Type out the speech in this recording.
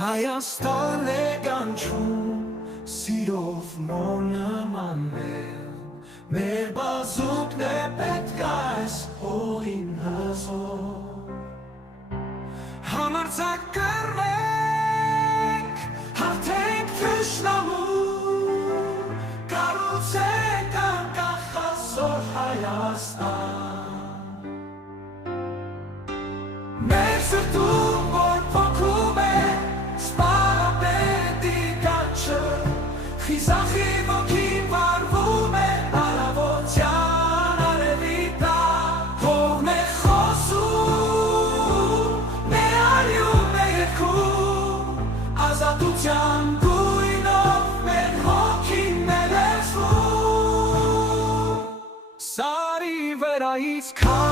Հայաստան է կանչում սիրով մոնամանել Մեր բազուկն է պետք այս հողին հզոր Համարձակ կռվենք, հաղթենք թշնամուն Կառուցենք անկախ հզոր Հայաստան Մեր սրտում որ փոքրում է սպանապետի կանչը Խիզախի ոգին վարվում է առավոտյան արևի տակ Հողն է խոսում, ներառյուն է երգում Ազատության գույնով մեր հոգին է լեզվում Սարի վերայից քայլ